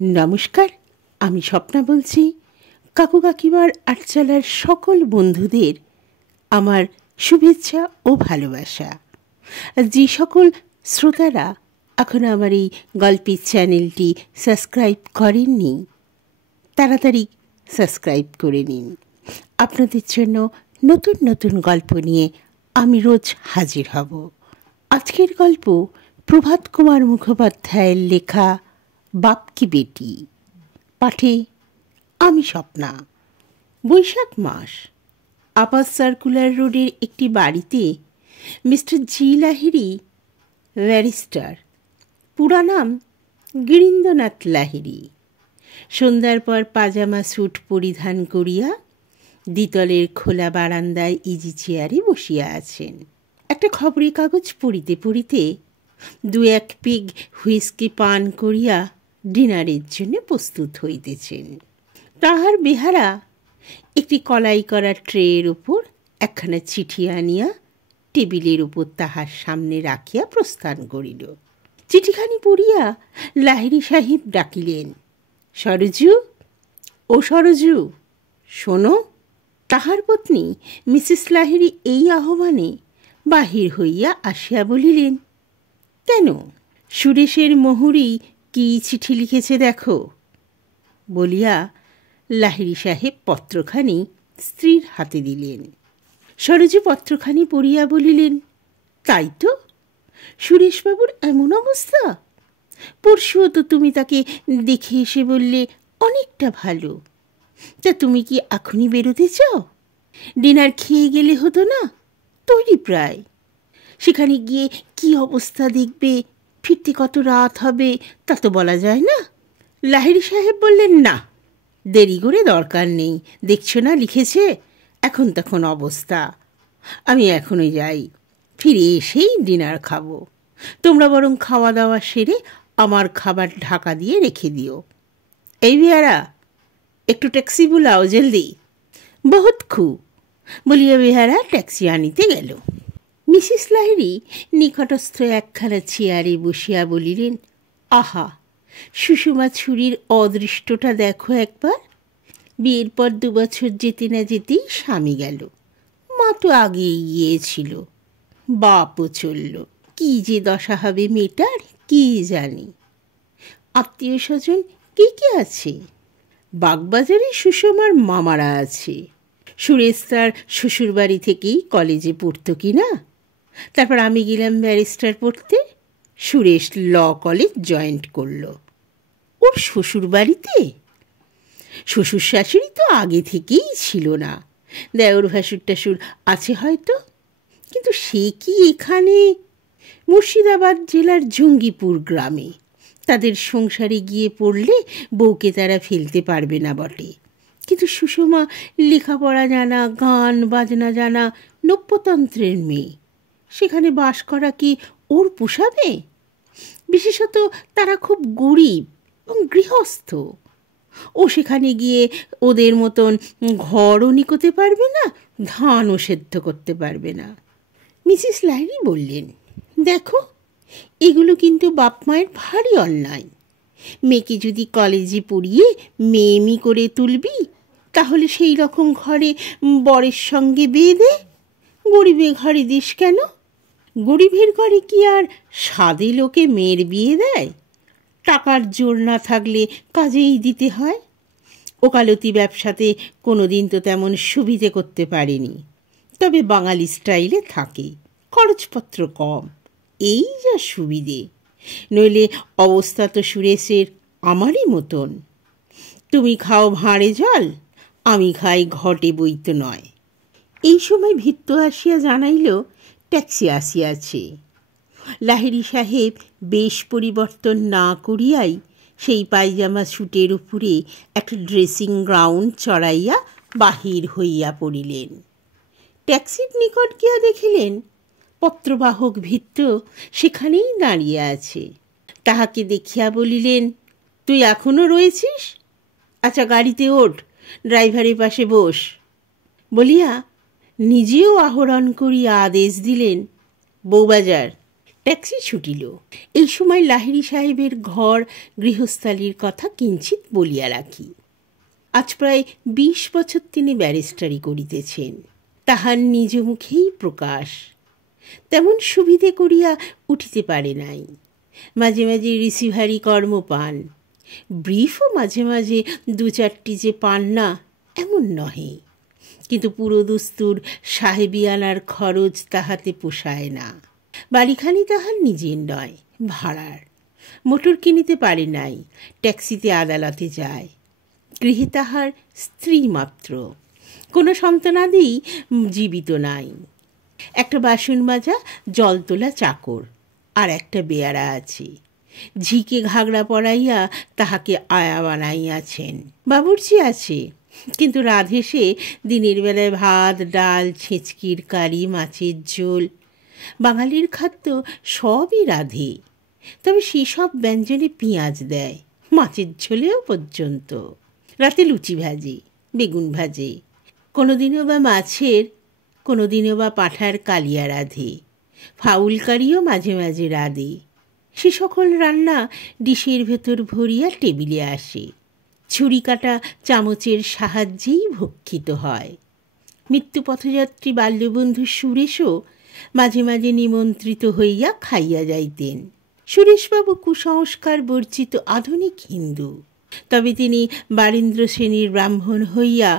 নমস্কার, আমি স্বপ্না বলছি। কাকু কাকিমার আটচালার সকল বন্ধুদের আমার শুভেচ্ছা ও ভালোবাসা। যে সকল শ্রোতারা এখনও আমার এই গল্পের চ্যানেলটি সাবস্ক্রাইব করেননি, তাড়াতাড়ি সাবস্ক্রাইব করে নিন। আপনাদের জন্য নতুন নতুন গল্প নিয়ে আমি রোজ হাজির হব। আজকের গল্প প্রভাত কুমার মুখোপাধ্যায়ের লেখা বাপ কি বেটি। পাঠে আমি স্বপ্না। বৈশাখ মাস। আপার সার্কুলার রোডের একটি বাড়িতে মিস্টার জি লাহিড়ী, ব্যারিস্টার, পুরা নাম গিরীন্দ্রনাথ লাহিড়ী, সন্ধ্যার পর পাজামা স্যুট পরিধান করিয়া দ্বিতলের খোলা বারান্দায় ইজি চেয়ারে বসিয়া আছেন। একটা খবরের কাগজ পড়িতে পড়িতে দু এক পিগ হুইস্কি পান করিয়া ডিনারের জন্য প্রস্তুত হইতেছেন। তাহার বেহারা একটি কলাই করা ট্রের উপর একখানা চিঠি আনিয়া টেবিলের উপর তাহার সামনে রাখিয়া প্রস্থান করিল। চিঠিখানি পড়িয়া লাহিড়ী সাহেব ডাকিলেন, সরজু, ও সরজু, শোনো। তাহার পত্নী মিসেস লাহিড়ী এই আহ্বানে বাহির হইয়া আসিয়া বলিলেন, কেন, সুরেশের মোহরী কি চিঠি লিখেছে দেখো। বলিয়া লাহিড়ী সাহেব পত্রখানি স্ত্রীর হাতে দিলেন। সরজু পত্রখানি পড়িয়া বলিলেন, তাই তো, সুরেশবাবুর এমন অবস্থা। পরশুও তো তুমি তাকে দেখে এসে বললে অনেকটা ভালো। তা তুমি কি এখনই বেরোতে চাও? ডিনার খেয়ে গেলে হতো না? তৈরি প্রায়। সেখানে গিয়ে কি অবস্থা দেখবে, ফিরতে কত রাত হবে তা তো বলা যায় না। লাহিড়ী সাহেব বললেন, না, দেরি করে দরকার নেই, দেখছো না লিখেছে এখন তখন অবস্থা। আমি এখনই যাই, ফিরে এসেই ডিনার খাবো। তোমরা বরং খাওয়া দাওয়া সেরে আমার খাবার ঢাকা দিয়ে রেখে দিও। এই বেহারা, একটু ট্যাক্সি বুলাও জলদি। বহুত খু, বলিয়া বেহারা ট্যাক্সি আনিতে গেল। মিসেস লাহিড়ী নিকটস্থ একখানা চেয়ারে বসিয়া বলিলেন, আহা, সুষমা ছুরির অদৃষ্টটা দেখো একবার। বিয়ের পর 2 বছর যেতে না যেতেই স্বামী গেল, মা তো আগেই গিয়েছিল, বাপও চলল। কি যে দশা হবে মেয়েটার কি জানি। আত্মীয় স্বজন কে কে আছে? বাগবাজারে সুষমার মামারা আছে। সুরেশ তার শ্বশুরবাড়ি থেকেই কলেজে পড়তো কি না। তারপর আমি গেলাম ব্যারিস্টার পড়তে। সুরেশ ল কলেজ জয়েন্ট করল। ওর শ্বশুরবাড়িতে শ্বশুর শাশুড়ি তো আগে থেকেই ছিল না, দেওর ভাসুর টাসুর আছে হয়তো, কিন্তু সে কি এখানে? মুর্শিদাবাদ জেলার জঙ্গিপুর গ্রামে। তাদের সংসারে গিয়ে পড়লে বউকে তারা ফেলতে পারবে না বটে, কিন্তু সুষমা লেখাপড়া জানা, গান বাজনা জানা, নব্যতন্ত্রের মেয়ে। সেখানে বাস করা কি ওর পোষাবে? বিশেষত তারা খুব গরিব এবং গৃহস্থ। ও সেখানে গিয়ে ওদের মতন ঘরও নিকোতে পারবে না, ধানও সেদ্ধ করতে পারবে না। মিসেস লাহিড়ী বললেন, দেখো, এগুলো কিন্তু বাপ মায়ের ভারী অন্যায়। মেয়েকে যদি কলেজে পড়িয়ে মেয়েমি করে তুলবি, তাহলে সেই রকম ঘরে বরের সঙ্গে বিয়ে দে। গরিবের ঘরে দিস কেন? গরিবের ঘরে কি আর সাদে লোকে মেয়ের বিয়ে দেয়? টাকার জোর না থাকলে কাজেই দিতে হয়। ওকালতি ব্যবসাতে কোনো দিন তো তেমন সুবিধে করতে পারেনি, তবে বাঙালি স্টাইলে থাকে, খরচপত্র কম, এই যা সুবিধে। নইলে অবস্থা তো সুরেশের আমারই মতন। তুমি খাও ভাঁড়ে জল, আমি খাই ঘটে বইতে নয়। এই সময় ভিত্ত আসিয়া জানাইল ট্যাক্সি আসিয়াছে। লাহিড়ী সাহেব বেশ পরিবর্তন না করিয়াই সেই পায়জামা স্যুটের উপরে একটা ড্রেসিং গাউন চড়াইয়া বাহির হইয়া পড়িলেন। ট্যাক্সির নিকট গিয়া দেখিলেন পত্রবাহক ভিত্ত সেখানেই দাঁড়িয়ে আছে। তাহাকে দেখিয়া বলিলেন, তুই এখনো রয়েছিস? আচ্ছা, গাড়িতে ওঠ, ড্রাইভারের পাশে বস। বলিয়া নিজেও আহরণ করিয়া আদেশ দিলেন, বউবাজার, ট্যাক্সি ছুটিল। এই সময় লাহিড়ী সাহেবের ঘর গৃহস্থালির কথা কিঞ্চিত বলিয়া রাখি। আজ প্রায় 20 বছর তিনি ব্যারিস্টারি করিতেছেন, তাহার নিজ মুখেই প্রকাশ। তেমন সুবিধে করিয়া উঠিতে পারে নাই। মাঝে মাঝে রিসিভারি কর্ম পান, ব্রিফও মাঝে মাঝে 2-4টি যে পান না এমন নহে, কিন্তু পুরো দুস্তুর সাহেবিয়ানার খরচ তাহাতে পোষায় না। বাড়িখানি তাহার নিজের নয়, ভাড়ার। মোটর কিনিতে পারে নাই, ট্যাক্সিতে আদালতে যায়। গৃহে তাহার স্ত্রী মাত্র, কোনো সন্তানাদি জীবিত নাই। একটা বাসন মাজা জল তোলা চাকর আর একটা বেয়ারা আছে। ঝিকে ঘাগড়া পরাইয়া তাহাকে আয়া বানাইয়াছেন। বাবুর্চি আছে, কিন্তু রাধে সে দিনের বেলায় ভাত, ডাল, ছেঁচকির কারি, মাছের ঝোল। বাঙালির খাদ্য সবই রাধে, তবে সেসব ব্যঞ্জনে পেঁয়াজ দেয়, মাছের ঝোলেও পর্যন্ত। রাতে লুচি ভাজে, বেগুন ভাজে, কোনোদিনও বা মাছের, কোনোদিনও বা পাঁঠার কালিয়া রাধে। ফাউল কারিও মাঝে মাঝে রাধে। সে সকল রান্না ডিশের ভেতর ভরিয়া টেবিলে আসে, ছুরি কাটা চামচের সাহায্যেই ভক্ষিত হয়। মৃত্যু পথযাত্রী বাল্যবন্ধু সুরেশও মাঝে মাঝে নিমন্ত্রিত হইয়া খাইয়া যাইতেন। সুরেশবাবু কুসংস্কার বর্জিত আধুনিক হিন্দু, তবে তিনি বারীন্দ্র শ্রেণীর ব্রাহ্মণ হইয়া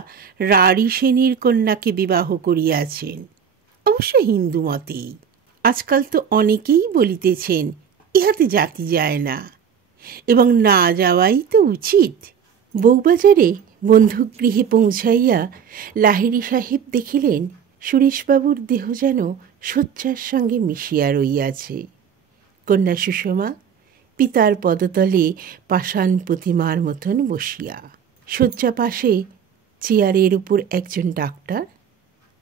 রাঢ়ী শ্রেণীর কন্যাকে বিবাহ করিয়াছেন, অবশ্য হিন্দু মতেই। আজকাল তো অনেকেই বলিতেছেন ইহাতে জাতি যায় না, এবং না যাওয়াই তো উচিত। বউবাজারে বন্ধুগৃহে পৌঁছাইয়া লাহিড়ী সাহেব দেখিলেন সুরেশবাবুর দেহ যেন শয্যার সঙ্গে মিশিয়া রইয়াছে। কন্যা সুষমা পিতার পদতলে পাষাণ প্রতিমার মতন বসিয়া, শয্যা পাশে চেয়ারের উপর একজন ডাক্তার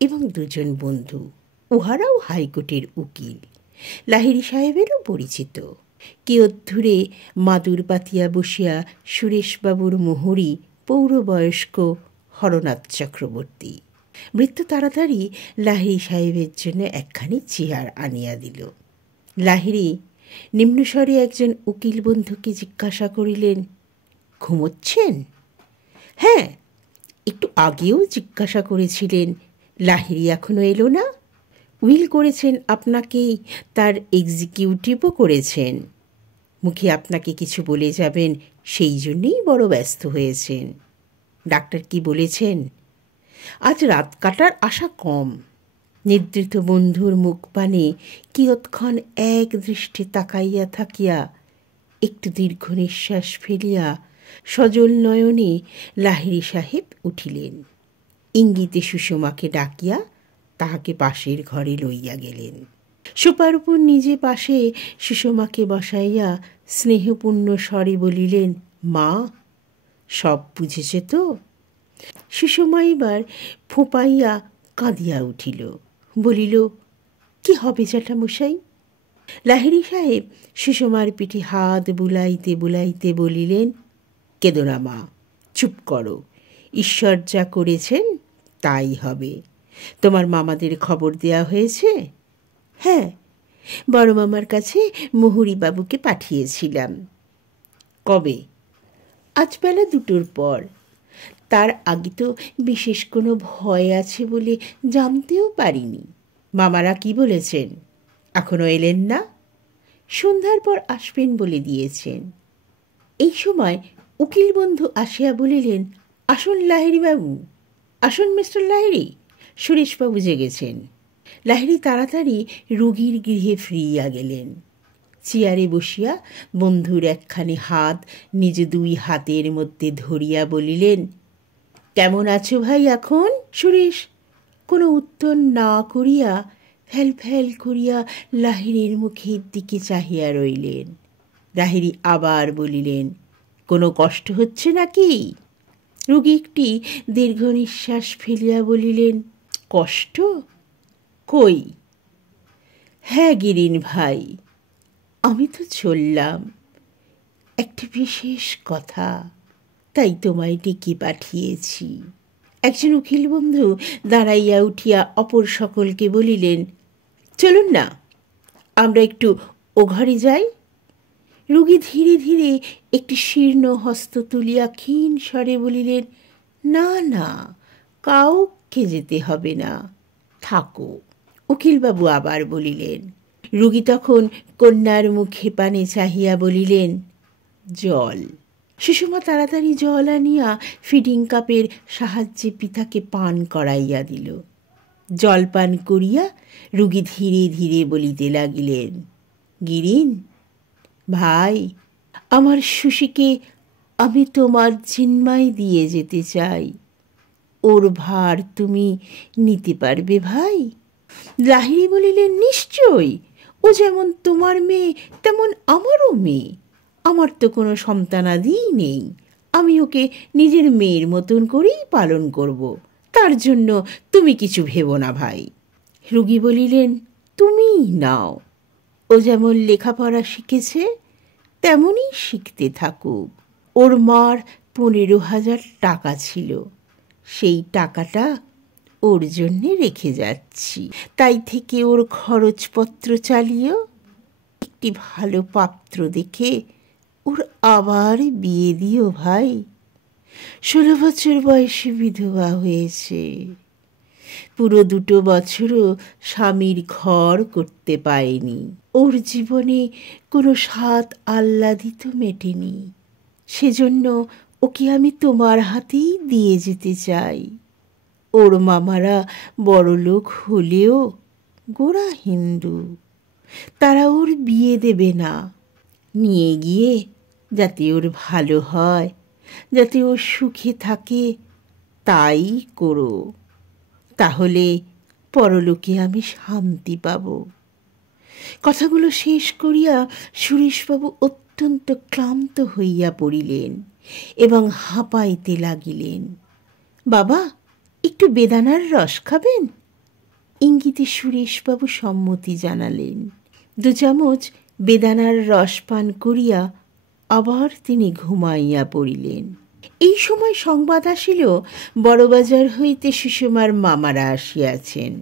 এবং 2 জন বন্ধু, উহারাও হাইকোর্টের উকিল, লাহিড়ী সাহেবেরও পরিচিত। কিয়ৎদূরে মাদুর পাতিয়া বসিয়া সুরেশবাবুর মোহরী পৌরবয়স্ক হরনাথ চক্রবর্তী। ভৃত্য তাড়াতাড়ি লাহিড়ী সাহেবের জন্য একখানি চেয়ার আনিয়া দিল। লাহিড়ী নিম্নস্বরে একজন উকিল বন্ধুকে জিজ্ঞাসা করিলেন, ঘুমোচ্ছেন? হ্যাঁ, একটু আগেও জিজ্ঞাসা করেছিলেন, লাহিড়ী এখনো এলো না? উইল করেছেন আপনাকেই, তার এক্সিকিউটিভও করেছেন। মুখে আপনাকে কিছু বলে যাবেন, সেই জন্যেই বড় ব্যস্ত হয়েছেন। ডাক্তার কি বলেছেন? আজ রাত কাটার আশা কম। নিদ্রিত বন্ধুর মুখ পানে কিয়ৎক্ষণ এক দৃষ্টে তাকাইয়া থাকিয়া একটু দীর্ঘ নিঃশ্বাস ফেলিয়া সজল নয়নে লাহিড়ী সাহেব উঠিলেন। ইঙ্গিতে সুষমাকে ডাকিয়া তাহাকে পাশের ঘরে লইয়া গেলেন। সোফার উপর নিজে পাশে সুষমাকে বসাইয়া স্নেহপূর্ণ স্বরে বলিলেন, মা, সব বুঝেছে তো? সুষমা এবার ফোঁপাইয়া কাঁদিয়া উঠিল, বলিল, কি হবে জ্যাঠামশাই? লাহিড়ী সাহেব সুষমার পিঠে হাত বুলাইতে বুলাইতে বলিলেন, কেঁদো না মা, চুপ করো। ঈশ্বর যা করেছেন তাই হবে। তোমার মামাদের খবর দেয়া হয়েছে? হ্যাঁ, বড় মামার কাছে মোহরী বাবুকে পাঠিয়েছিলাম। কবে? আজ বেলা 2টোর পর। তার আগে তো বিশেষ কোনো ভয় আছে বলে জানতেও পারিনি। মামারা কি বলেছেন? এখনো এলেন না? সন্ধ্যার পর আসবেন বলে দিয়েছেন। এই সময় উকিল বন্ধু আসিয়া বলিলেন, আসুন লাহিড়ী বাবু, আসুন মিস্টার লাহিড়ী, সুরেশবাবু জেগেছেন। লাহিড়ী তাড়াতাড়ি রোগীর গৃহে ফিরিয়া গেলেন। চেয়ারে বসিয়া বন্ধুর একখানি হাত নিজ 2 হাতের মধ্যে ধরিয়া বলিলেন, কেমন আছো ভাই এখন? সুরেশ কোনো উত্তর না করিয়া ফ্যাল ফ্যাল করিয়া লাহিড়ীর মুখের দিকে চাহিয়া রইলেন। লাহিড়ী আবার বলিলেন, কোনো কষ্ট হচ্ছে নাকি? রোগী একটি দীর্ঘ নিঃশ্বাস ফেলিয়া বলিলেন, কষ্ট? কই? হ্যাঁ গিরিন ভাই, আমি তো চললাম, একটা বিশেষ কথা, তাই তোমায় ডেকে পাঠিয়েছি। একজন উকিল বন্ধু দাঁড়াইয়া উঠিয়া অপর সকলকে বলিলেন, চলুন না, আমরা একটু ও ঘরে যাই। রোগী ধীরে ধীরে একটি শীর্ণ হস্ত তুলিয়া ক্ষীণ স্বরে বলিলেন, না না, কাউকে যেতে হবে না, থাকো। উকিলবাবু আবার বলিলেন। রোগী তখন কন্যার মুখে পানে চাহিয়া বলিলেন, জল। সুষমা তাড়াতাড়ি জল আনিয়া ফিডিং কাপের সাহায্যে পিতাকে পান করাইয়া দিল। জল পান করিয়া রোগী ধীরে ধীরে বলিতে লাগিলেন, গিরিন ভাই, আমার সুশীকে আমি তোমার জিম্মায় দিয়ে যেতে চাই। ওর ভার তুমি নিতে পারবে ভাই? লাহিড়ী বলিলেন, নিশ্চয়ই, ও যেমন তোমার মেয়ে তেমন আমারও মেয়ে। আমার তো কোনো সন্তানাদিই নেই, আমি ওকে নিজের মেয়ের মতন করেই পালন করব, তার জন্য তুমি কিছু ভেবো না ভাই। রোগী বলিলেন, তুমিই নাও, ও যেমন লেখাপড়া শিখেছে তেমনই শিখতে থাকুক। ওর মার 15,000 টাকা ছিল, সেই টাকাটা ওর জন্যে রেখে যাচ্ছি, তাই থেকে ওর খরচপত্র চালিয়েও একটি ভালো পাত্র দেখে ওর আবার বিয়ে দিও ভাই। 16 বছর বয়সে বিধবা হয়েছে, পুরো 2 বছরও স্বামীর ঘর করতে পায়নি, ওর জীবনে কোনো স্বাদ আহ্লাদিত মেটেনি, সেজন্য ওকে আমি তোমার হাতেই দিয়ে যেতে চাই। ওর মামারা বড়লোক হলেও গোড়া হিন্দু, তারা ওর বিয়ে দেবে না। নিয়ে গিয়ে যাতে ওর ভালো হয়, যাতে ও সুখে থাকে, তাই করো, তাহলে পরলোকে আমি শান্তি পাব। কথাগুলো শেষ করিয়া সুরেশবাবু অত্যন্ত ক্লান্ত হইয়া পড়িলেন এবং হাঁপাইতে লাগিলেন। বাবা, একটু বেদানার রস খাবেন? ইঙ্গিতে সুরেশবাবু সম্মতি জানালেন। 2 চামচ বেদানার রস পান করিয়া আবার তিনি ঘুমাইয়া পড়িলেন। এই সময় সংবাদ আসিল, বড়বাজার হইতে সুষমার মামারা আসিয়াছেন।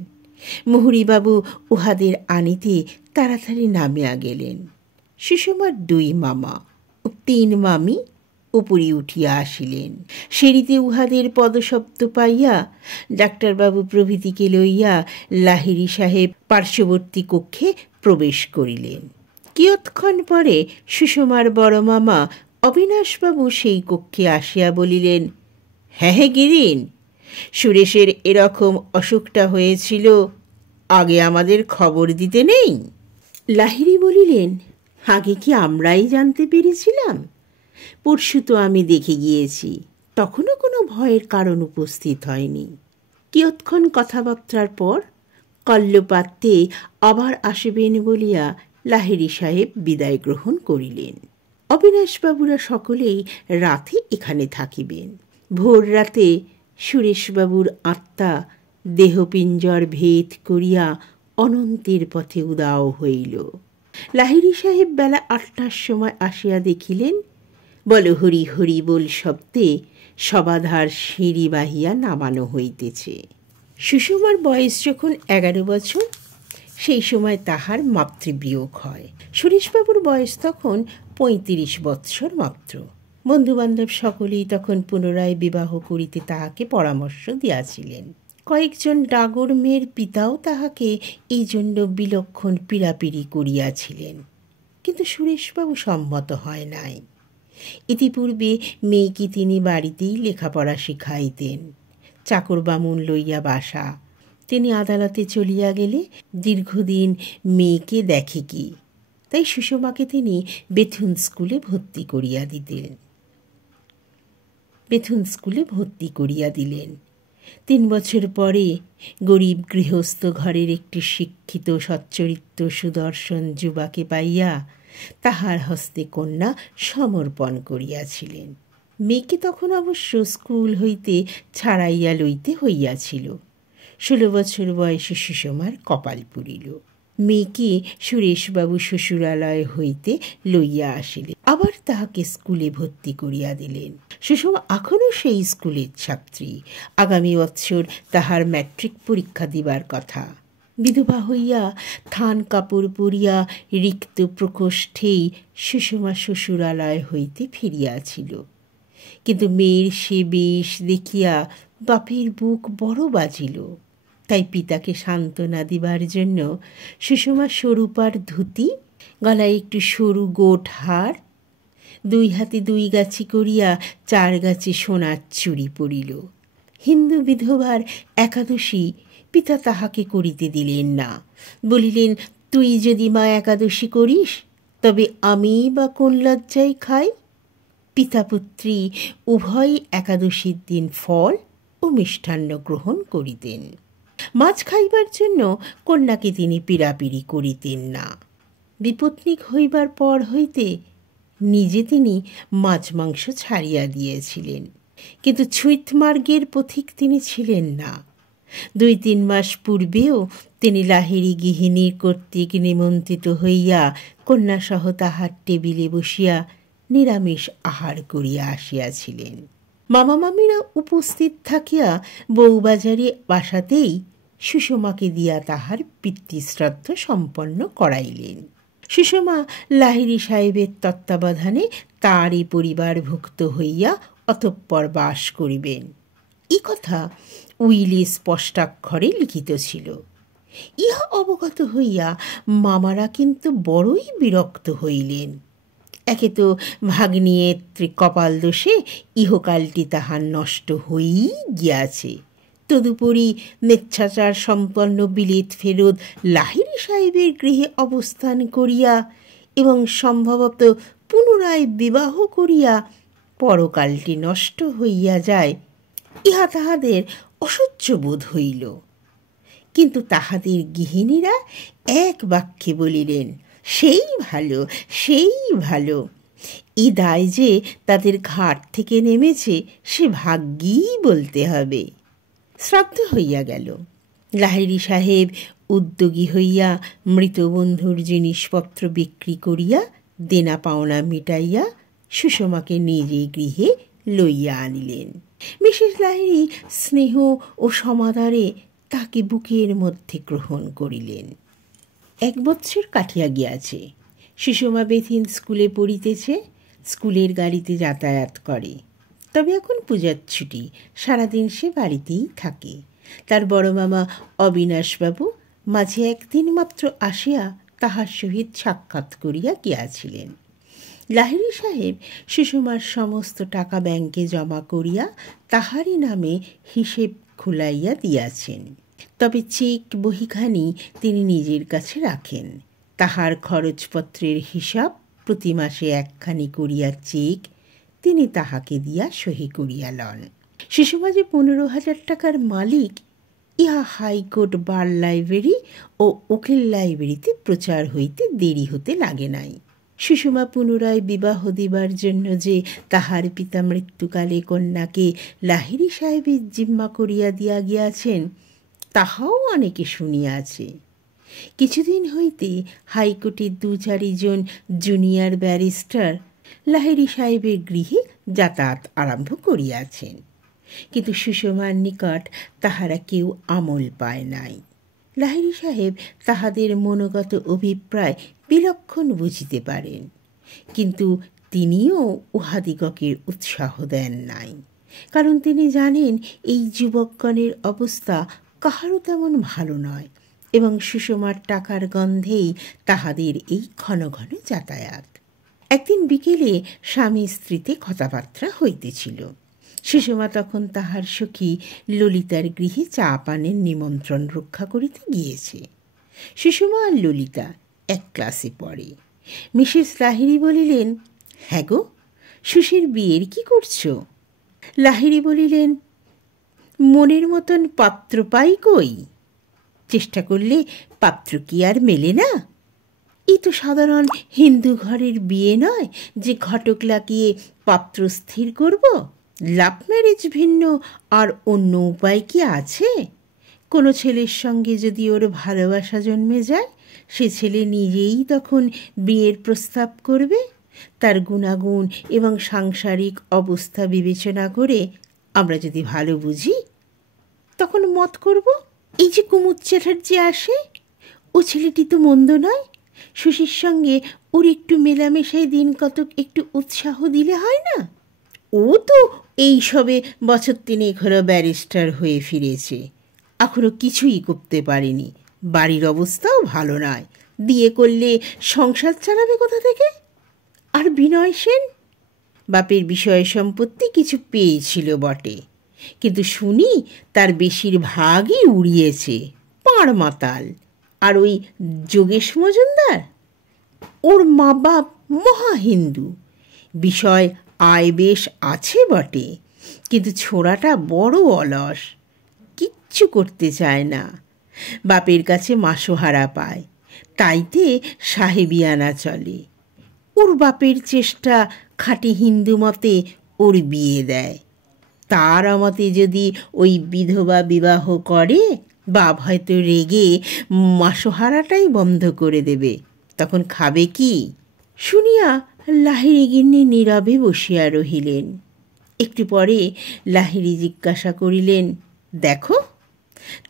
মুহুরীবাবু উহাদের আনিতে তাড়াতাড়ি নামিয়া গেলেন। সুষমার 2 মামা ও 3 মামি উপরে উঠিয়া আসিলেন। সিঁড়িতে উহাদের পদশব্দ পাইয়া ডাক্তারবাবু প্রভৃতিকে লইয়া লাহিড়ী সাহেব পার্শ্ববর্তী কক্ষে প্রবেশ করিলেন। কিয়ৎক্ষণ পরে সুষমার বড় মামা অবিনাশবাবু সেই কক্ষে আসিয়া বলিলেন, হ্যাঁ হ্যাঁ গিরিন, সুরেশের এরকম অসুখটা হয়েছিল, আগে আমাদের খবর দিতে নেই? লাহিড়ী বলিলেন, আগে কি আমরাই জানতে পেরেছিলাম? পরশু তো আমি দেখে গিয়েছি, তখনও কোনো ভয়ের কারণ উপস্থিত হয়নি। কিয়ৎক্ষণ কথাবার্তার পর কল্লপাত্রে আবার আসবেন বলিয়া লাহিড়ী সাহেব বিদায় গ্রহণ করিলেন। অবিনাশবাবুরা সকলেই রাতে এখানে থাকিবেন। ভোর রাতে সুরেশবাবুর আত্মা দেহপিঞ্জর ভেদ করিয়া অনন্তের পথে উদাও হইল। লাহিড়ী সাহেব বেলা 8টার সময় আসিয়া দেখিলেন, বল হরি হরি বল শব্দে সবাধার সিঁড়ি বাহিয়া নামানো হইতেছে। সুষমার বয়স যখন 11 বছর, সেই সময় তাহার মাতৃবিয়োগ হয়। সুরেশবাবুর বয়স তখন 35 বৎসর মাত্র। বন্ধুবান্ধব সকলেই তখন পুনরায় বিবাহ করিতে তাহাকে পরামর্শ দিয়াছিলেন। কয়েকজন ডাগর মেয়ের পিতাও তাহাকে এই জন্য বিলক্ষণ পীড়াপিড়ি করিয়াছিলেন, কিন্তু সুরেশবাবু সম্মত হয় নাই। ইতিপূর্বে মেয়েকে তিনি বাড়িতেই লেখাপড়া শিখাইতেন। চাকর বামুন লইয়া বাসা। তিনি আদালতে চলিয়া গেলে দীর্ঘদিন মেয়েকে দেখে কি, তাই সুষমাকে তিনি বেথুন স্কুলে ভর্তি করিয়া দিলেন। 3 বছর পরে গরিব গৃহস্থ ঘরের একটি শিক্ষিত সচ্চরিত্র সুদর্শন যুবাকে পাইয়া তাহার হস্তে কন্যা সমর্পণ করিয়াছিলেন। মেয়েকে তখন অবশ্য স্কুল হইতে ছাড়াইয়া লইতে হইয়াছিল। 16 বছর বয়সে সুষমার কপাল পুরিল। মেয়েকে সুরেশবাবু শ্বশুরালয় হইতে লইয়া আসিলেন, আবার তাহাকে স্কুলে ভর্তি করিয়া দিলেন। সুষমা এখনও সেই স্কুলের ছাত্রী। আগামী বৎসর তাহার ম্যাট্রিক পরীক্ষা দিবার কথা। বিধবা হইয়া থান কাপড় পরিয়া রিক্ত প্রকোষ্ঠেই সুষমা শ্বশুরালয় হইতে ফিরিয়াছিল। কিন্তু মেয়ের সে বেশ দেখিয়া বাপের বুক বড় বাজিল। তাই পিতাকে সান্ত্বনা দিবার জন্য সুষমা স্বরূপার ধুতি, গলায় একটু সরু গোট হার, 2 হাতে 2 গাছি করিয়া 4 গাছি সোনার চুড়ি পরিল। হিন্দু বিধবার একাদশী পিতা তাহাকে করিতে দিলেন না। বলিলেন, তুই যদি মা একাদশী করিস তবে আমি বা কোন লজ্জায় খাই? পিতা পুত্রী উভয় একাদশীর দিন ফল ও মিষ্টান্ন গ্রহণ করিতেন। মাছ খাইবার জন্য কন্যাকে তিনি পীড়াপিড়ি করিতেন না। বিপত্নিক হইবার পর হইতে নিজে তিনি মাছ মাংস ছাড়িয়া দিয়েছিলেন, কিন্তু ছুঁইতমার্গের পথিক তিনি ছিলেন না। 2-3 মাস পূর্বেও তিনি লাহিড়ী গৃহিণীর কর্তৃক নিমন্ত্রিত হইয়া কন্যাসহ তাহার টেবিলে বসিয়া নিরামিষ আহার করিয়া আসিয়াছিলেন। মামা মামিরা উপস্থিত থাকিয়া বউবাজারে বাসাতেই সুষমাকে দিয়া তাহার পিতৃশ্রাদ্ধ সম্পন্ন করাইলেন। সুষমা লাহিড়ী সাহেবের তত্ত্বাবধানে তাঁরই পরিবারভুক্ত হইয়া অতঃপর বাস করিবেন, এ কথা উইলে স্পষ্টাক্ষরে লিখিত ছিল। ইহা অবগত হইয়া মামারা কিন্তু বড়ই বিরক্ত হইলেন। একে তো ভাগ্নিয়ের কপাল দোষে ইহকালটি তাহার নষ্ট হয়েই গিয়াছে, তদুপরি নেচ্ছাচার সম্পন্ন বিলেত ফেরত লাহিড়ী সাহেবের গৃহে অবস্থান করিয়া এবং সম্ভবত পুনরায় বিবাহ করিয়া পরকালটি নষ্ট হইয়া যায়, ইহা তাহাদের অসহ্য বোধ হইল। কিন্তু তাহাদের গৃহিণীরা এক বাক্যে বলিলেন, সেই ভালো, সেই ভালো। এই দায় যে তাদের ঘাট থেকে নেমেছে সে ভাগ্যেই বলতে হবে। শ্রাদ্ধ হইয়া গেল। লাহিড়ী সাহেব উদ্যোগী হইয়া মৃত বন্ধুর জিনিসপত্র বিক্রি করিয়া দেনা পাওনা মিটাইয়া সুষমাকে নিজে গৃহে লইয়া আনিলেন। মিসেস লাহিড়ী স্নেহ ও সমাদরে তাকে বুকের মধ্যে গ্রহণ করিলেন। 1 বৎসর কাটিয়া গিয়াছে। সুষমা বেথিন স্কুলে পড়িতেছে, স্কুলের গাড়িতে যাতায়াত করে। তবে এখন পূজার ছুটি, সারাদিন সে বাড়িতেই থাকে। তার বড় মামা অবিনাশবাবু মাঝে একদিন মাত্র আসিয়া তাহার সহিত সাক্ষাৎ করিয়া গিয়াছিলেন। লাহিড়ী সাহেব সুষমার সমস্ত টাকা ব্যাংকে জমা করিয়া তাহারই নামে হিসেব খুলাইয়া দিয়াছেন। তবে চেক বহিখানি তিনি নিজের কাছে রাখেন। তাহার খরচপত্রের হিসাব প্রতি মাসে 1খানি করিয়া চেক তিনি তাহাকে দিয়া সহি করিয়া লন। সুষমা যে 15,000 টাকার মালিক, ইহা হাইকোর্ট, বার লাইব্রেরি ও উকিল লাইব্রেরিতে প্রচার হইতে দেরি হতে লাগে নাই। সুষমা পুনরায় বিবাহ দিবার জন্য যে তাহার পিতা মৃত্যুকালে কন্যাকে লাহিড়ী সাহেবের জিম্মা করিয়া দিয়া গিয়াছেন, তাহাও অনেকে শুনিয়াছে। কিছুদিন হইতে হাইকোর্টের 2-4 জন জুনিয়র ব্যারিস্টার লাহিড়ী সাহেবের গৃহে যাতায়াত আরম্ভ করিয়াছেন, কিন্তু সুষমার নিকট তাহারা কেউ আমল পায় নাই। লাহিড়ী সাহেব তাহাদের মনোগত অভিপ্রায় বিলক্ষণ বুঝিতে পারেন, কিন্তু তিনিও উহাদিগকের উৎসাহ দেন নাই। কারণ তিনি জানেন এই যুবকগণের অবস্থা কাহারও তেমন ভালো নয় এবং সুষমার টাকার গন্ধেই তাহাদের এই ঘন ঘন যাতায়াত। একদিন বিকেলে স্বামী স্ত্রীতে কথাবার্তা হইতেছিল। সুষমা তখন তাহার সখী ললিতার গৃহে চা পানের নিমন্ত্রণ রক্ষা করিতে গিয়েছে। সুষমা আর ললিতা 1 ক্লাসে পড়ে। মিসেস লাহিড়ী বলিলেন, হ্যাঁ গো, সুশীর বিয়ের কি করছো? লাহিড়ী বলিলেন, মনের মতন পাত্র পাই কই? চেষ্টা করলে পাত্র কি আর মেলে না? এই তো সাধারণ হিন্দু ঘরের বিয়ে নয় যে ঘটক লাগিয়ে পাত্র স্থির করব। লাভ ম্যারেজ ভিন্ন আর অন্য উপায় কি আছে? কোনো ছেলের সঙ্গে যদি ওর ভালোবাসা জন্মে যায়, সে ছেলে নিজেই তখন বিয়ের প্রস্তাব করবে। তার গুণাগুণ এবং সাংসারিক অবস্থা বিবেচনা করে আমরা যদি ভালো বুঝি তখন মত করব। এই যে কুমুদ চ্যাটার্জি আসে, ও ছেলেটি তো মন্দ নয়। শশীর সঙ্গে ওর একটু মেলামেশায় দিন কতক একটু উৎসাহ দিলে হয় না? ও তো এই সবে বছর তিনেক হলো ব্যারিস্টার হয়ে ফিরেছে, এখনো কিছুই করতে পারেনি। বাড়ির অবস্থাও ভালো নয়, বিয়ে করলে সংসার চালাবে কোথা থেকে? আর বিনয় সেন বাপের বিষয় সম্পত্তি কিছু পেয়েছিল বটে, কিন্তু শুনি তার বেশিরভাগই উড়িয়েছে, পাড় মাতাল। আর ওই যোগেশ মজুমদার, ওর মা বাপ মহা হিন্দু, বিষয় আয় বেশ আছে বটে, কিন্তু ছোড়াটা বড় অলস, কিচ্ছু করতে চায় না। বাপের কাছে মাসোহারা পায়, তাইতে সাহেবিয়ানা চলে। ওর বাপের চেষ্টা খাঁটি হিন্দু মতে ওর বিয়ে দেয়। তার মতে যদি ওই বিধবা বিবাহ করে, বাপ হয়তো রেগে মাসোহারাটাই বন্ধ করে দেবে, তখন খাবে কি? শুনিয়া লাহিড়ী গিন্নি নীরবে বসিয়া রহিলেন। একটু পরে লাহিড়ী জিজ্ঞাসা করিলেন, দেখো,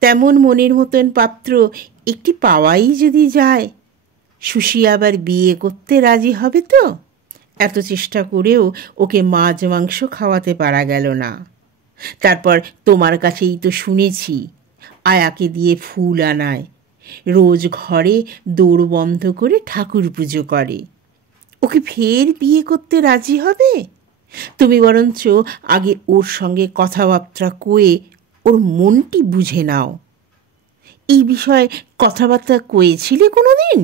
তেমন মনের মতন পাত্র একটি পাওয়াই যদি যায়, সুশি আবার বিয়ে করতে রাজি হবে তো? এত চেষ্টা করেও ওকে মাছ মাংস খাওয়াতে পারা গেল না। তারপর তোমার কাছেই তো শুনেছি আয়াকে দিয়ে ফুল আনায়, রোজ ঘরে দৌড় বন্ধ করে ঠাকুর পুজো করে। ওকে ফের বিয়ে করতে রাজি হবে? তুমি বরঞ্চ আগে ওর সঙ্গে কথাবার্তা কয়ে ওর মনটি বুঝে নাও। এই বিষয়ে কথাবার্তা কয়েছিলে কোনো দিন?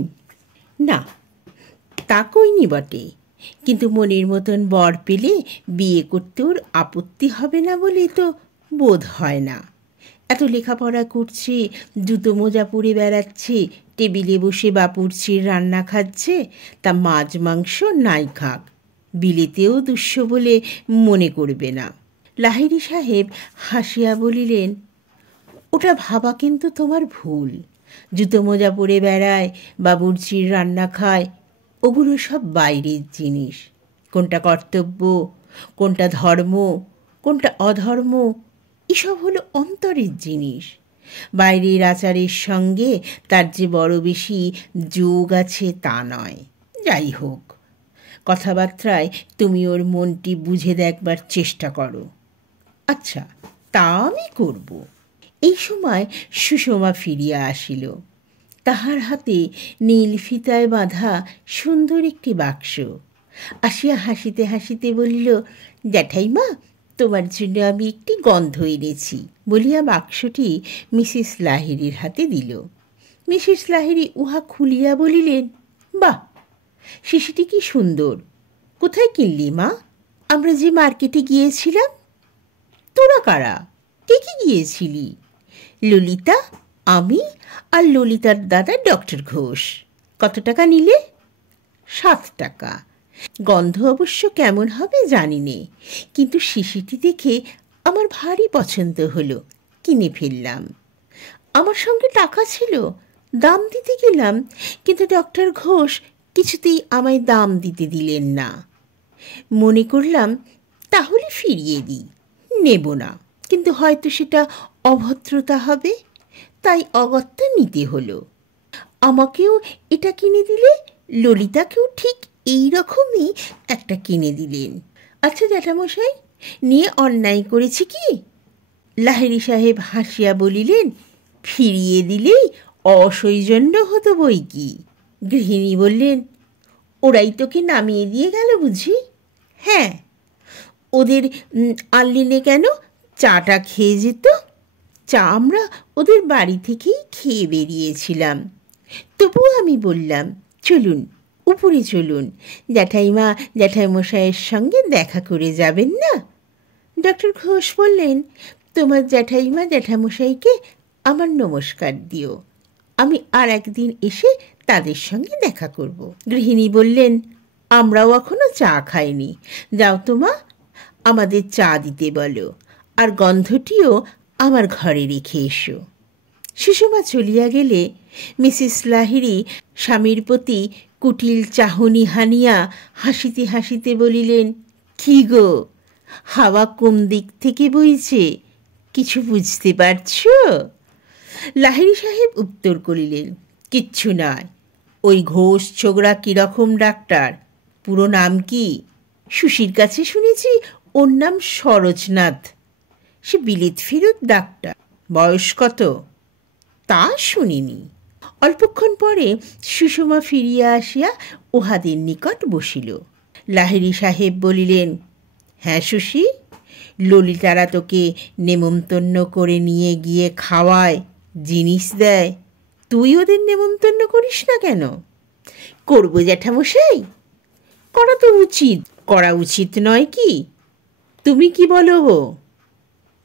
না, তা কইনি বটে, কিন্তু মনের মতন বর পেলে বিয়ে করতে ওর আপত্তি হবে না বলে তো বোধ হয় না। এত লেখাপড়া করছে, জুতো মোজা পরে বেড়াচ্ছে, টেবিলে বসে বাপুরচির রান্না খাচ্ছে, তা মাছ মাংস নাই খাক, বিলেতেও দুঃস্য বলে মনে করবে না। লাহিড়ী সাহেব হাসিয়া বলিলেন, ওটা ভাবা কিন্তু তোমার ভুল। জুতো মোজা পরে বেড়ায়, বাবুর্চির রান্না খায়, ওগুলো সব বাইরের জিনিস। কোনটা কর্তব্য, কোনটা ধর্ম, কোনটা অধর্ম, এসব হলো অন্তরের জিনিস। বাইরের আচারের সঙ্গে তার যে বড় বেশি যোগ আছে তা নয়। যাই হোক, কথাবার্তায় তুমি ওর মনটি বুঝে দেখবার চেষ্টা করো। আচ্ছা, তা আমি করব। এই সময় সুষমা ফিরিয়া আসিল। তাহার হাতে নীল ফিতায় বাঁধা সুন্দর একটি বাক্স। আসিয়া হাসিতে হাসিতে বলিল, জ্যাঠাইমা, তোমার জন্য আমি একটি গন্ধ এনেছি, বলিয়া বাক্সটি মিসেস লাহিড়ীর হাতে দিল। মিসেস লাহিড়ী উহা খুলিয়া বলিলেন, বাহ, শিশিটি কি সুন্দর! কোথায় কিনলি মা? আমরা যে মার্কেটে গিয়েছিলাম। তোরা কারা? কে কে গিয়েছিলি? ললিতা, আমি আর ললিতার দাদা ডক্টর ঘোষ। কত টাকা নিলে? 7 টাকা। গন্ধ অবশ্য কেমন হবে জানি নে, কিন্তু শিশিটি দেখে আমার ভারী পছন্দ হলো, কিনে ফেললাম। আমার সঙ্গে টাকা ছিল, দাম দিতে গেলাম, কিন্তু ডক্টর ঘোষ কিছুতেই আমায় দাম দিতে দিলেন না। মনে করলাম তাহলে ফিরিয়ে দিই, নেব না, কিন্তু হয়তো সেটা অভদ্রতা হবে, তাই অগত্যা নিতে হলো। আমাকেও এটা কিনে দিলে, ললিতাকেও ঠিক এই রকমই একটা কিনে দিলেন। আচ্ছা জ্যাঠামশাই, নিয়ে অন্যায় করেছি কি? লাহিড়ী সাহেব হাসিয়া বলিলেন, ফিরিয়ে দিলেই অসৌজন্য হতো বই কি। গৃহিণী বললেন, ওরাই তোকে নামিয়ে দিয়ে গেল বুঝি? হ্যাঁ। ওদের আনলিনে কেন? চাটা খেয়ে যেত। চা আমরা ওদের বাড়ি থেকেই খেয়ে বেরিয়েছিলাম। তবুও আমি বললাম, চলুন, উপরে চলুন, জ্যাঠাইমা জ্যাঠাইমশাইয়ের সঙ্গে দেখা করে যাবেন না? ডক্টর ঘোষ বললেন, তোমার জ্যাঠাইমা জ্যাঠামশাইকে আমার নমস্কার দিও, আমি আর একদিন এসে তাদের সঙ্গে দেখা করব। গৃহিণী বললেন, আমরাও এখনো চা খাইনি, যাও তোমা, আমাদের চা দিতে বলো, আর গন্ধটিও আমার ঘরে রেখে এসো। সুষমা চলিয়া গেলে মিসেস লাহিড়ী স্বামীর প্রতি কুটিল চাহনি হানিয়া হাসিতে হাসিতে বলিলেন, কি গো, হাওয়া কোন দিক থেকে বইছে, কিছু বুঝতে পারছ? লাহিড়ী সাহেব উত্তর করিলেন, কিচ্ছু নয়। ওই ঘোষ ছোকরা কিরকম ডাক্তার? পুরো নাম কি? সুশীর কাছে শুনেছি ওর নাম সরোজনাথ। সে বিলেত ফেরত ডাক্তার। বয়স কত? তা শুনিনি। অল্পক্ষণ পরে সুষমা ফিরিয়া আসিয়া উহাদের নিকট বসিল। লাহিড়ী সাহেব বলিলেন, হ্যাঁ সুশী, ললিতারা তোকে নেমন্তন্ন করে নিয়ে গিয়ে খাওয়ায়, জিনিস দেয়, তুই ওদের নেমন্তন্ন করিস না কেন? করব জ্যাঠামশাই, করা তো উচিত। করা উচিত নয় কি? তুমি কি বলো গো?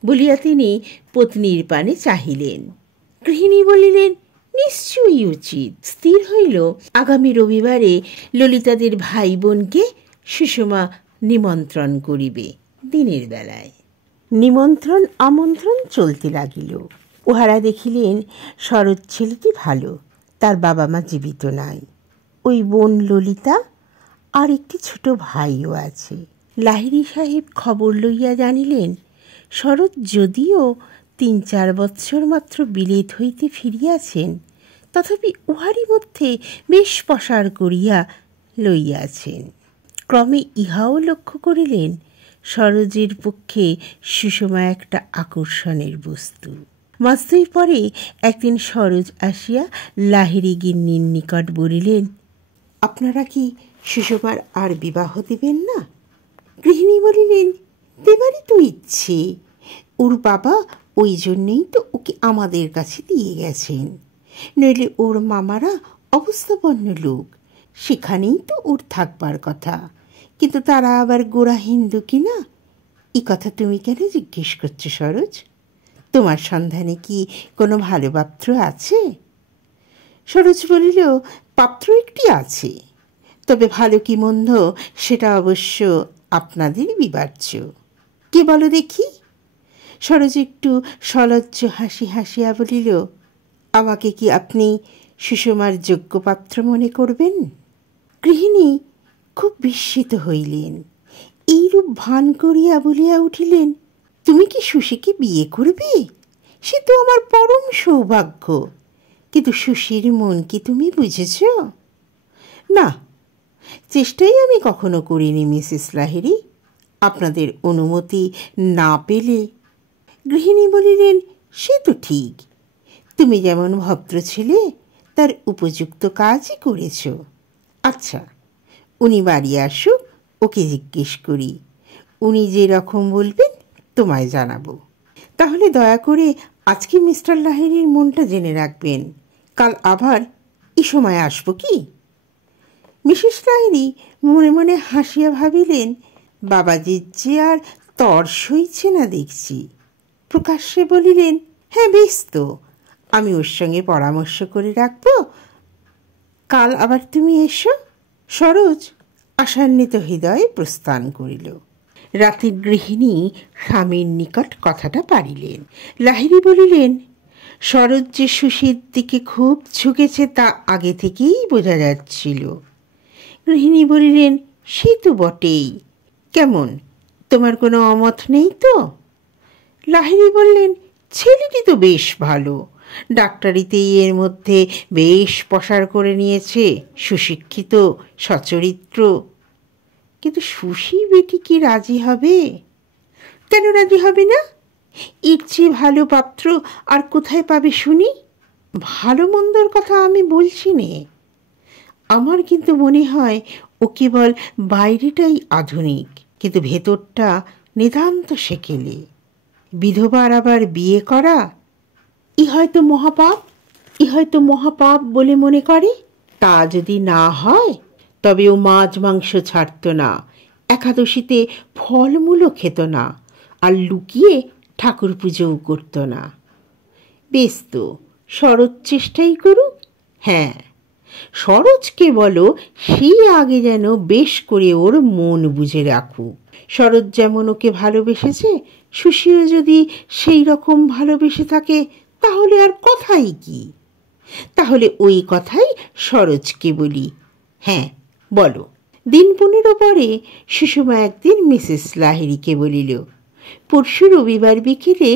বলিয়া তিনি পত্নীর পানে চাহিলেন। গৃহিণী বলিলেন, নিশ্চয়ই উচিত। স্থির হইল আগামী রবিবারে ললিতাদের ভাই বোনকে সুষমা নিমন্ত্রণ করিবে দিনের বেলায়। নিমন্ত্রণ আমন্ত্রণ চলতে লাগিল। উহারা দেখিলেন শরৎ ছেলেটি ভালো, তার বাবা মা জীবিত নাই। ওই বোন ললিতা আর একটি ছোট ভাইও আছে। লাহিড়ী সাহেব খবর লইয়া জানিলেন শরৎ যদিও ৩-৪ বৎসর মাত্র বিলেত হইতে ফিরিয়াছেন, তথাপি উহারই মধ্যে বেশ পসার করিয়া লইয়াছেন। ক্রমে ইহাও লক্ষ্য করিলেন সরোজের পক্ষে সুষমা একটা আকর্ষণের বস্তু। মাস ২ পরে একদিন সরোজ আসিয়া লাহিড়ী গিন্নির নিকট বলিলেন, আপনারা কি সুষমার আর বিবাহ দেবেন না? গৃহিণী বলিলেন, দেবারই তো ইচ্ছে। ওর বাবা ওই জন্যেই তো ওকে আমাদের কাছে দিয়ে গেছেন। নইলে ওর মামারা অবস্থাপন্ন লোক, সেখানেই তো ওর থাকবার কথা। কিন্তু তারা আবার গোড়া হিন্দু কিনা? এ কথা তুমি কেন জিজ্ঞেস করছো সরোজ? তোমার সন্ধানে কি কোনো ভালো পাত্র আছে? সরোজ বলিল, পাত্র একটি আছে, তবে ভালো কি মন্দ সেটা অবশ্য আপনাদের বিবাচ্য। কে বলো দেখি? সরোজ একটু সলজ্জ হাসি হাসিয়া বলিল, আমাকে কি আপনি সুষমার যোগ্য পাত্র মনে করবেন? গৃহিণী খুব বিস্মিত হইলেন। এইরূপ ভান করিয়া বলিয়া উঠিলেন, তুমি কি সুশীকে বিয়ে করবে? সে তো আমার পরম সৌভাগ্য। কিন্তু সুশীর মন কি তুমি বুঝেছ? না, চেষ্টাই আমি কখনো করিনি মিসেস লাহিড়ী, আপনাদের অনুমতি না পেলে। গৃহিণী বলিলেন, সে তো ঠিক। তুমি যেমন ভদ্র ছেলে, তার উপযুক্ত কাজই করেছ। আচ্ছা, উনি বাড়ি আসুক, ওকে জিজ্ঞেস করি। উনি যে রকম বলবেন তোমায় জানাবো। তাহলে দয়া করে আজকে মিস্টার লাহিড়ীর মনটা জেনে রাখবেন। কাল আবার এই সময় আসবো কি? মিসেস লাহিড়ী মনে মনে হাসিয়া ভাবিলেন, বাবাজির যে আর তর সইছে না দেখছি। প্রকাশ্যে বলিলেন, হ্যাঁ বেশ তো, আমি ওর সঙ্গে পরামর্শ করে রাখব। কাল আবার তুমি এসো। সরোজ আশান্বিত হৃদয়ে প্রস্থান করিল। রাতে গৃহিণী স্বামীর নিকট কথাটা পারিলেন। লাহিড়ী বলিলেন, সরোজ যে সুশীর দিকে খুব ঝুঁকেছে তা আগে থেকেই বোঝা যাচ্ছিল। গৃহিণী বলিলেন, সে তো বটেই। কেমন, তোমার কোনো অমত নেই তো? লাহিড়ী বললেন, ছেলেটি তো বেশ ভালো, ডাক্তারিতেই এর মধ্যে বেশ পসার করে নিয়েছে, সুশিক্ষিত, সচরিত্র। কিন্তু সুশী বেটি কি রাজি হবে? কেন রাজি হবে না? এর চেয়ে ভালো পাত্র আর কোথায় পাবে শুনি? ভালো মন্দর কথা আমি বলছি নে, আমার কিন্তু মনে হয় ও কেবল বাইরেটাই আধুনিক, কিন্তু ভেতরটা নিতান্ত সেকেলে। বিধবার আবার বিয়ে করা হয়তো মহাপাপ বলে মনে করে। তা যদি না হয় তবে ও মাছ মাংস ছাড়ত না, একাদশীতে ফলমূলও খেত না, আর লুকিয়ে ঠাকুর পুজোও করত না। বেশ তো, সরোজ চেষ্টাই করুক। হ্যাঁ, সরোজকে বলো সে আগে যেন বেশ করে ওর মন বুঝে রাখুক। শরৎ যেমন ওকে ভালোবেসেছে, সুশীও যদি সেই রকম ভালোবেসে থাকে তাহলে আর কথাই কি? তাহলে ওই কথাই সরোজকে বলি। হ্যাঁ বলো। দিন 15 পরে সুষমা একদিন মিসেস লাহিড়ীকে বলিল, পরশু রবিবার বিকেলে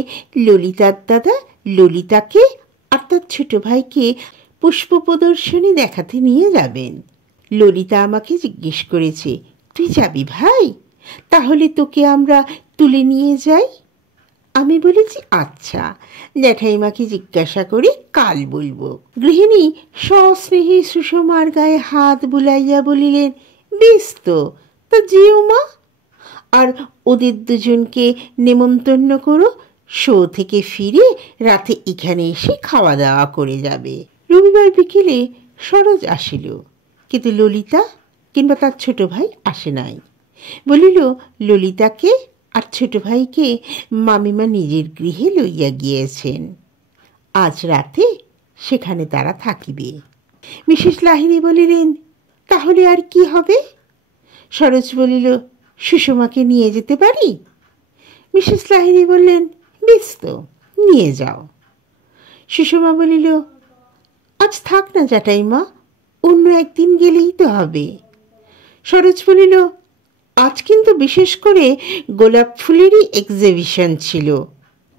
ললিতার দাদা ললিতাকে আর তার ছোট ভাইকে পুষ্প প্রদর্শনী দেখাতে নিয়ে যাবেন। ললিতা আমাকে জিজ্ঞেস করেছে, তুই যাবি ভাই? তাহলে তোকে আমরা তুলে নিয়ে যাই। আমি বলেছি আচ্ছা, জ্যাঠাইমাকে জিজ্ঞাসা করে কাল বলবো। গৃহিণী সস্নেহে সুষমার গায়ে হাত বুলাইয়া বলিলেন, বেশ তো, তা যেও মা। আর ওদের দুজনকে নেমন্তন্ন করো, শো থেকে ফিরে রাতে এখানে এসে খাওয়া দাওয়া করে যাবে। রবিবার বিকেলে সরোজ আসিল, কিন্তু ললিতা কিংবা তার ছোট ভাই আসে নাই। বলিল ললিতাকে আর ছোট ভাইকে মামিমা নিজের গৃহে লইয়া গিয়েছেন, আজ রাতে সেখানে তারা থাকিবে। মিসেস লাহিড়ী বলিলেন, তাহলে আর কি হবে? সরোজ বলিল, সুষমাকে নিয়ে যেতে পারি? মিসেস লাহিড়ী বললেন, বেশ তো, নিয়ে যাও। সুষমা বলিল, আজ থাক না জ্যাঠাইমা, অন্য একদিন গেলেই তো হবে। সরোজ বলিল, আজ কিন্তু বিশেষ করে গোলাপ ফুলেরই এক্সিবিশন ছিল,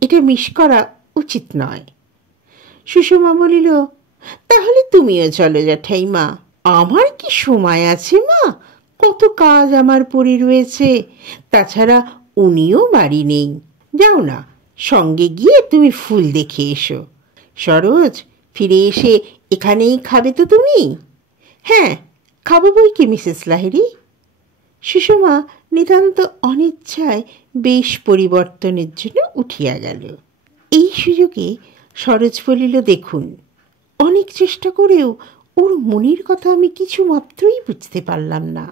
এটা মিস করা উচিত নয়। সুষমা বলিল, তাহলে তুমিও চলো জ্যাঠাইমা। আমার কি সময় আছে মা, কত কাজ আমার পড়ে রয়েছে, তাছাড়া উনিও বাড়ি নেই। যাও না, সঙ্গে গিয়ে তুমি ফুল দেখে এসো। সরোজ, ফিরে এসে এখানেই খাবে তো তুমি? হ্যাঁ, খাবো বই কি মিসেস লাহিড়ী। সুষমা নিতান্ত অনিচ্ছায় বেশ পরিবর্তনের জন্য উঠিয়া গেল। এই সুযোগে সরোজ বলিল, দেখুন, অনেক চেষ্টা করেও ওর মনের কথা আমি কিছু মাত্রই বুঝতে পারলাম না।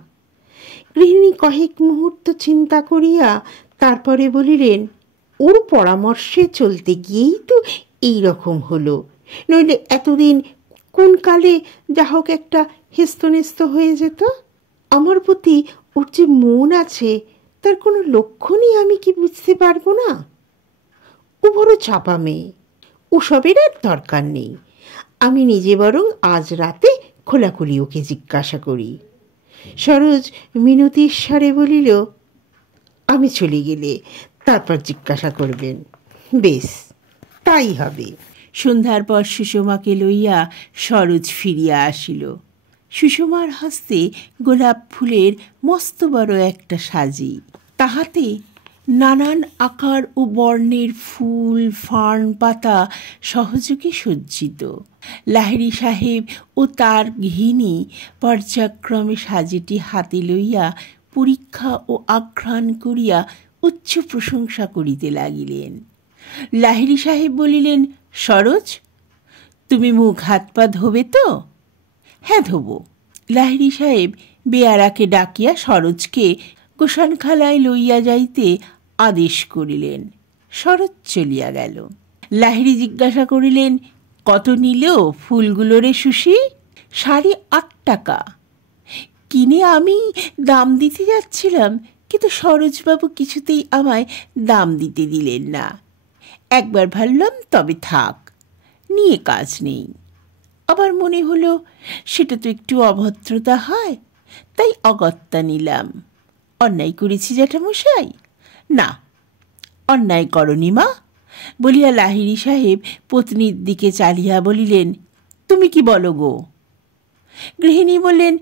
গৃহিণী কয়েক মুহূর্ত চিন্তা করিয়া তারপরে বলিলেন, ওর পরামর্শে চলতে গিয়েই তো এই রকম হলো, নইলে এতদিন কোন কালে যা হোক একটা হেস্তনেস্ত হয়ে যেত। আমার প্রতি ওর যে মন আছে তার কোনো লক্ষণই আমি কি বুঝতে পারবো না? ও বড় চাপা মেয়ে, ওসবের আর দরকার নেই। আমি নিজে বরং আজ রাতে খোলাখুলি ওকে জিজ্ঞাসা করি। সরোজ মিনতির স্বরে বলিল, আমি চলে গেলে তারপর জিজ্ঞাসা করবেন। বেশ, তাই হবে। সন্ধ্যার পর সুষমাকে লইয়া সরোজ ফিরিয়া আসিল। সুষমার হস্তে গোলাপ ফুলের মস্ত বড় একটা সাজি, তাহাতে নানান আকার ও বর্ণের ফুল, ফার্ন, পাতা সহযোগে সজ্জিত। লাহিড়ী সাহেব ও তার গৃহিণী পর্যায়ক্রমে সাজিটি হাতে লইয়া পরীক্ষা ও আঘ্রাণ করিয়া উচ্চ প্রশংসা করিতে লাগিলেন। লাহিড়ী সাহেব বলিলেন, সরোজ, তুমি মুখ হাত পা ধোবে তো? হ্যাঁ, ধোব। লাহিড়ী সাহেব বেয়ারাকে ডাকিয়া সরোজকে গোসানখালায় লইয়া যাইতে আদেশ করিলেন। সরোজ চলিয়া গেল। লাহিড়ী জিজ্ঞাসা করিলেন, কত নিল ফুলগুলোরে সুশি? 8.5 টাকা। কিনে আমি দাম দিতে যাচ্ছিলাম, কিন্তু সরোজবাবু কিছুতেই আমায় দাম দিতে দিলেন না। একবার ভাবলাম তবে থাক, নিয়ে কাজ নেই। আবার মনে হলো সেটা তো একটু অভদ্রতা হয়, তাই অগত্যা নিলাম। অন্যায় করেছি জ্যাঠামশাই? না, অন্যায় করনি মা, বলিয়া লাহিড়ী সাহেব পত্নীর দিকে চালিয়া বলিলেন, তুমি কি বলো গো? গৃহিণী বললেন,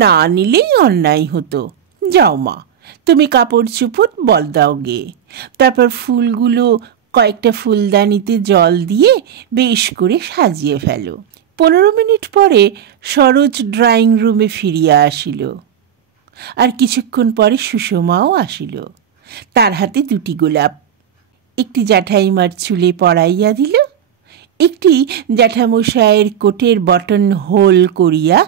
না নিলেই অন্যায় হতো। যাও মা, তুমি কাপড় চুপড় বল দাও গে, তারপর ফুলগুলো কয়েকটা ফুলদানিতে জল দিয়ে বেশ করে সাজিয়ে ফেলো। 15 মিনিট পরে সরোজ ড্রয়িং রুমে ফিরিয়া আসিল। আর কিছুক্ষণ পরে সুষমাও আসিল। তার হাতে 2টি গোলাপ, একটি জ্যাঠাইমার চুলে পরাইয়া দিল, একটি জ্যাঠামশায়ের কোটের বটন হোল করিয়া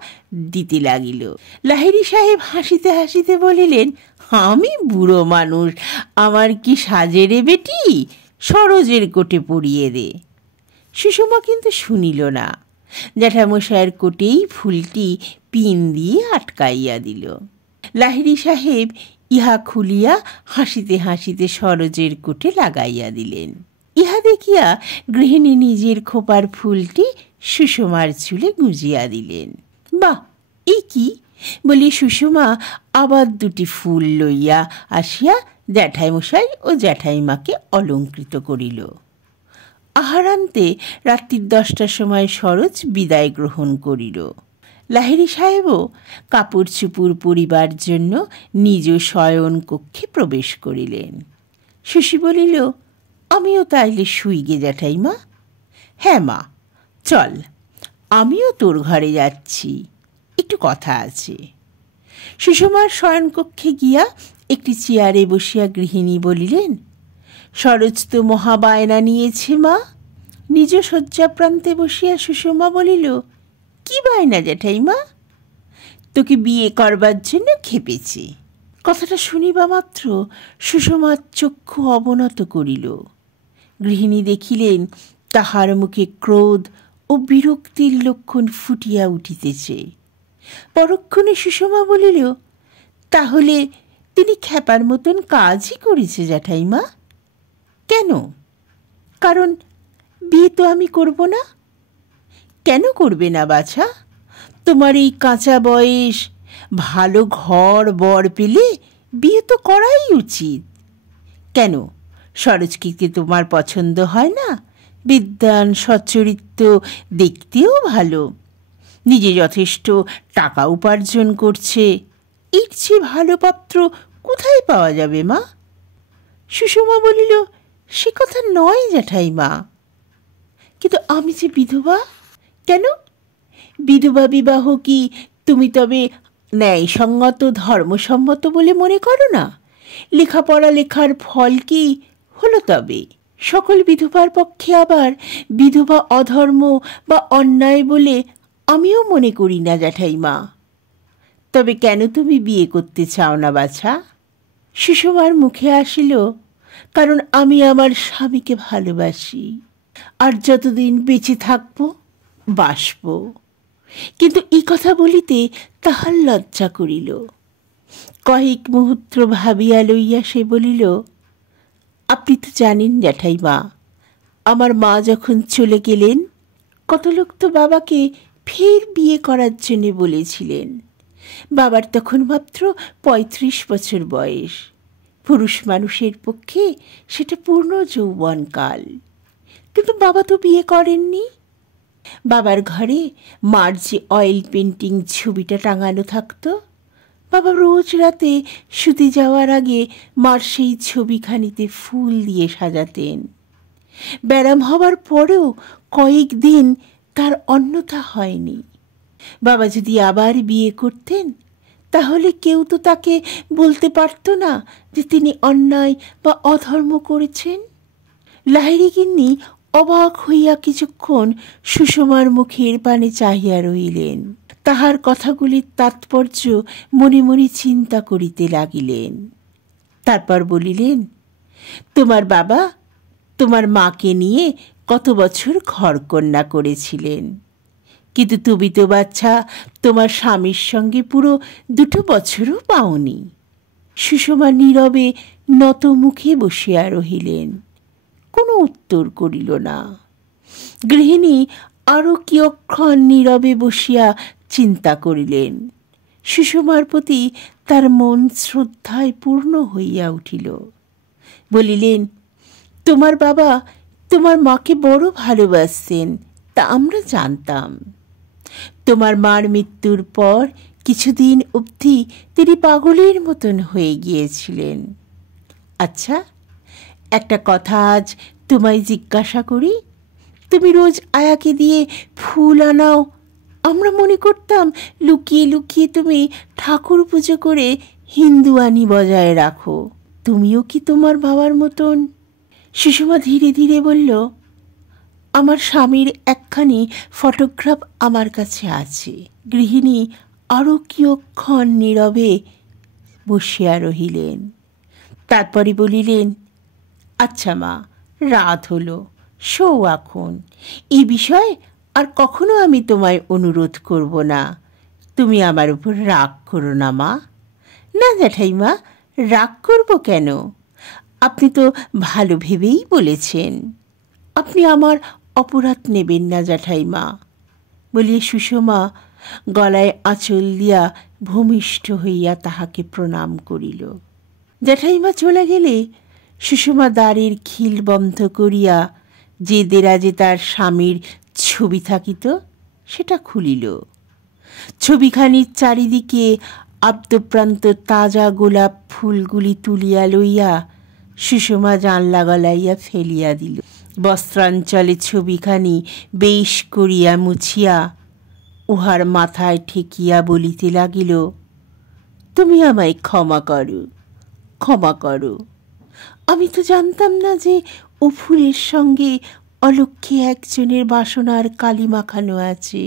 দিতে লাগিল। লাহিড়ী সাহেব হাসিতে হাসিতে বলিলেন, আমি বুড়ো মানুষ, আমার কি সাজে রে বেটি, সরোজের কোটে পরিয়ে দে। সুষমা কিন্তু শুনিল না। জ্যাঠামশায়ের কোটেই ফুলটি পিন দিয়ে আটকাইয়া দিল। লাহিড়ী সাহেব ইহা খুলিয়া হাসিতে হাসিতে সরোজের কোটে লাগাইয়া দিলেন। ইহা দেখিয়া গৃহিণী নিজের খোপার ফুলটি সুষমার চুলে গুঁজিয়া দিলেন। বাহ, এই কি বলি সুষমা আবার 2টি ফুল লইয়া আসিয়া জ্যাঠাইমশাই ও জ্যাঠাইমাকে অলঙ্কৃত করিল। আহারান্তে রাত্রির 10টার সময় সরোজ বিদায় গ্রহণ করিল। লাহিড়ী সাহেবও কাপড় চুপুর পরিবার জন্য নিজ শয়ন কক্ষে প্রবেশ করিলেন। শশী বলিল, আমিও তাইলে শুই গে জ্যাঠাইমা। হ্যাঁ মা, চল, আমিও তোর ঘরে যাচ্ছি, একটু কথা আছে। সুষমার শয়নকক্ষে গিয়া একটি চেয়ারে বসিয়া গৃহিণী বলিলেন, সরোজ তো মহাবায়না নিয়েছে মা। নিজ শয্যাপ্রান্তে বসিয়া সুষমা বলিল, কি বায়না জ্যাঠাইমা? তোকে বিয়ে করবার জন্য খেপেছে। কথাটা শুনিবা মাত্র সুষমার চক্ষু অবনত করিল। গৃহিণী দেখিলেন তাহার মুখে ক্রোধ ও বিরক্তির লক্ষণ ফুটিয়া উঠিতেছে। পরক্ষণে সুষমা বলিল, তাহলে তিনি খেপার মতন কাজই করেছে জ্যাঠাইমা। কেন? কারণ বিয়ে তো আমি করব না। কেন করবে না বাছা? তোমার এই কাঁচা বয়স, ভালো ঘর বর পেলে বিয়ে তো করাই উচিত। কেন, সরোজকে কি তোমার পছন্দ হয় না? বিদ্বান, সচ্চরিত্র, দেখতেও ভালো, নিজে যথেষ্ট টাকা উপার্জন করছে। এর চেয়ে ভালো পাত্র কোথায় পাওয়া যাবে মা? সুষমা বলিল, সে কথা নয় জ্যাঠাইমা, কিন্তু আমি যে বিধবা। কেন? বিধবা বিবাহ কি তুমি তবে ন্যায়সঙ্গত ধর্মসম্মত বলে মনে করো না? লেখাপড়া লেখার ফল কি হলো তবে? সকল বিধবার পক্ষে আবার বিধবা অধর্ম বা অন্যায় বলে আমিও মনে করি না জ্যাঠাইমা। তবে কেন তুমি বিয়ে করতে চাও না বাছা? সুষমার মুখে আসিল, কারণ আমি আমার স্বামীকে ভালোবাসি, আর যতদিন বেঁচে থাকব বাসব। কিন্তু এই কথা বলিতে তাহার লজ্জা করিল। কয়েক মুহূর্ত ভাবিয়া লইয়া সে বলিল, আপনি তো জানেন জ্যাঠাইমা, আমার মা যখন চলে গেলেন, কত লোক তো বাবাকে ফের বিয়ে করার জন্যে বলেছিলেন। বাবার তখন মাত্র 35 বছর বয়স। পুরুষ মানুষের পক্ষে সেটা পূর্ণ যৌবনকাল। কিন্তু বাবা তো বিয়ে করেননি। বাবার ঘরে মার যে অয়েল পেন্টিং ছবিটা টাঙানো থাকতো, বাবা রোজ রাতে শুতে যাওয়ার আগে মার সেই ছবিখানিতে ফুল দিয়ে সাজাতেন। ব্যারাম হবার পরেও কয়েকদিন তার অন্যথা হয়নি। বাবা যদি আবার বিয়ে করতেন, তাহলে কেউ তো তাকে বলতে পারত না যে তিনি অন্যায় বা অধর্ম করেছেন। লাহিড়ী গিন্নি অবাক হইয়া কিছুক্ষণ সুষমার মুখের পানে চাহিয়া রইলেন। তাহার কথাগুলির তাৎপর্য মনে মনে চিন্তা করিতে লাগিলেন। তারপর বলিলেন, তোমার বাবা তোমার মাকে নিয়ে কত বছর ঘরকন্যা করেছিলেন, কিন্তু তুমি তো বাচ্চা তোমার স্বামীর সঙ্গে পুরো 2 বছরও পাওনি। সুষমা নীরবে নত মুখে বসিয়া রহিলেন, কোনো উত্তর করিল না। গৃহিণী আরও কিয়ৎক্ষণ নীরবে বসিয়া চিন্তা করিলেন। সুষমার প্রতি তার মন শ্রদ্ধায় পূর্ণ হইয়া উঠিল। বলিলেন, তোমার বাবা তোমার মাকে বড় ভালোবাসতেন, তা আমরা জানতাম। তোমার মার মৃত্যুর পর কিছুদিন অবধি তিনি পাগলের মতন হয়ে গিয়েছিলেন। আচ্ছা, একটা কথা আজ তোমায় জিজ্ঞাসা করি। তুমি রোজ আয়াকে দিয়ে ফুল আনাও। আমরা মনে করতাম লুকিয়ে লুকিয়ে তুমি ঠাকুর পুজো করে হিন্দুয়ানি বজায় রাখো। তুমিও কি তোমার বাবার মতন? সুষমা ধীরে ধীরে বলল, আমার স্বামীর একখানি ফটোগ্রাফ আমার কাছে আছে। গৃহিণী আরও কিয়ৎক্ষণ নীরবে বসিয়া রহিলেন। তারপরে বলিলেন, আচ্ছা মা, রাত হলো, শো এখন। এই বিষয়ে আর কখনো আমি তোমায় অনুরোধ করব না। তুমি আমার উপর রাগ করো না মা। না জ্যাঠাইমা, রাগ করব কেন? আপনি তো ভালো ভেবেই বলেছেন। আপনি আমার অপরাধ নেবেন না জ্যাঠাইমা, বলিয়া সুষমা গলায় আঁচল দিয়া ভূমিষ্ঠ হইয়া তাহাকে প্রণাম করিল। জ্যাঠাইমা চলে গেলে সুষমা দ্বারের খিল বন্ধ করিয়া যে দেরাজে তার স্বামীর ছবি থাকিত সেটা খুলিল। ছবিখানির চারিদিকে আদ্যপ্রান্ত তাজা গোলাপ ফুলগুলি তুলিয়া লইয়া সুষমা জানলা গলাইয়া ফেলিয়া দিল। বস্ত্রাঞ্চলে ছবিখানি বেশ করিয়া মুছিয়া উহার মাথায় ঠেকিয়া বলিতে লাগিল, তুমি আমায় ক্ষমা করো, ক্ষমা করো। আমি তো জানতাম না যে ও ফুলের সঙ্গে অলক্ষ্যে একজনের বাসনার কালি মাখানো আছে।